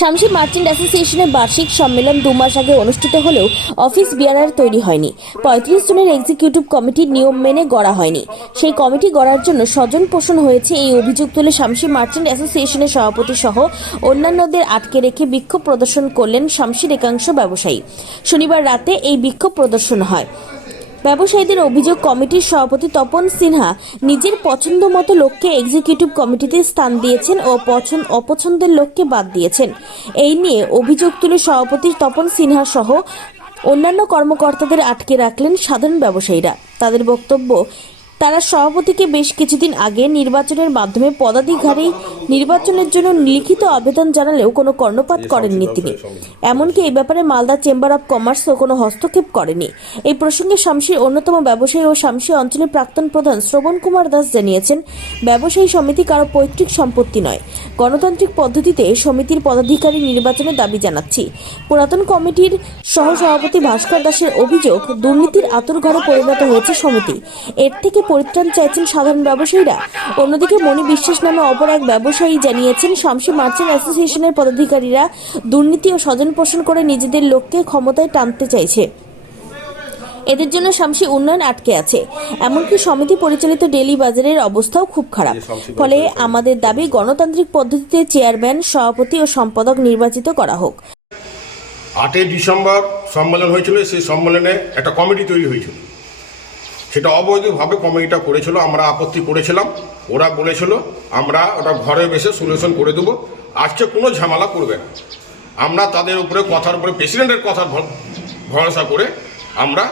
Samsi merchant অ্যাসোসিয়েশনের বার্ষিক সম্মেলন 2 মাস আগে অনুষ্ঠিত হলেও অফিস বিয়ারার তৈরি হয়নি। 35 জনের এক্সিকিউটিভ কমিটির নিয়ম মেনে গড়া হয়নি। সেই কমিটি গড়ার জন্য স্বজন পোষণ হয়েছে এই অভিযোগ তুলে শামসি মার্চেন্ট অ্যাসোসিয়েশনের সভাপতি সহ অন্যান্যদের আটকে রেখে বিক্ষোভ প্রদর্শন করলেন শামসির একাংশ ব্যবসায়ী। শনিবার রাতে এই বিক্ষোভ প্রদর্শন হয়। ব্যবসায়ীদের অভিযোগ, কমিটির সভাপতি তপন সিনহা নিজের পছন্দ মতো লোককে এক্সিকিউটিভ কমিটিতে স্থান দিয়েছেন ও অপছন্দের লোককে বাদ দিয়েছেন। এই নিয়ে অভিযোগ তুলে সভাপতি তপন সিনহা সহ অন্যান্য কর্মকর্তাদের আটকে রাখলেন সাধারণ ব্যবসায়ীরা। তাদের বক্তব্য, তারা সভাপতিকে বেশ কিছুদিন আগে নির্বাচনের মাধ্যমে পদাধিকারী নির্বাচনের জন্য লিখিত আবেদন জানালেও কোনো কর্ণপাত করেননি তিনি। এমনকি এই ব্যাপারে মালদা চেম্বার অব কমার্সও কোনো হস্তক্ষেপ করেনি। এই প্রসঙ্গে শামসির অন্যতম ব্যবসায়ী ও শামসি অঞ্চলের প্রাক্তন প্রধান শ্রবণ কুমার দাস জানিয়েছেন, ব্যবসায়ী সমিতি কারো পৈতৃক সম্পত্তি নয়। গণতান্ত্রিক পদ্ধতিতে সমিতির পদাধিকারী নির্বাচনের দাবি জানাচ্ছি। পুরাতন কমিটির সহসভাপতি ভাস্কর দাসের অভিযোগ, দুর্নীতির আঁতুড়ঘরে পরিণত হয়েছে সমিতি। এর থেকে পরিত্রাণ চাইছেন সাধারণ ব্যবসায়ীরা। অন্যদিকে মণি বিশ্বাস নামে অপর এক ব্যবসায়ী জানিয়েছেন, শামসি মার্চেন্ট অ্যাসোসিয়েশনের পদাধিকারীরা দুর্নীতি ও স্বজন পোষণ করে নিজেদের লোককে ক্ষমতায় টানতে চাইছে। এদের জন্য শামসি উন্নয়ন আটকে আছে। এমনকি সমিতি পরিচালিত ডেলি বাজারের অবস্থাও খুব খারাপ। ফলে আমাদের দাবি, গণতান্ত্রিক পদ্ধতিতে চেয়ারম্যান, সভাপতি ও সম্পাদক নির্বাচিত করা হোক। 8 ডিসেম্বর সম্মেলন হয়েছিল। সেই সম্মেলনে একটা কমিটি তৈরি হয়েছিল। সেটা অবৈধভাবে কমিটিটা করেছিল। আমরা আপত্তি করেছিলাম। ওরা বলেছিল আমরা ওটা ঘরে বসে সলিউশন করে দেবো, আজকে কোনো ঝামেলা করবে না। আমরা তাদের উপরে কথার উপরে প্রেসিডেন্টের কথার ভরসা করে আমরা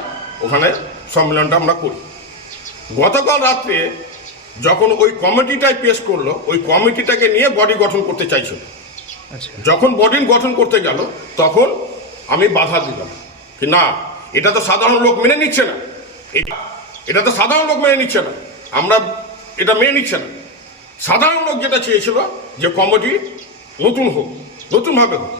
ওখানে সম্মেলনটা আমরা করি। গতকাল রাত্রে যখন ওই কমিটিটাই পেশ করলো, ওই কমিটিটাকে নিয়ে বডি গঠন করতে চাইছিল। যখন বডি গঠন করতে গেল তখন আমি বাধা দিলাম কি না, এটা তো সাধারণ লোক মেনে নিচ্ছে না, এটা তো সাধারণ লোক মেনে নিচ্ছে না, আমরা এটা মেনে নিচ্ছে না। সাধারণ লোক যেটা চেয়েছিল যে কমিটি নতুন হোক, নতুনভাবে হোক।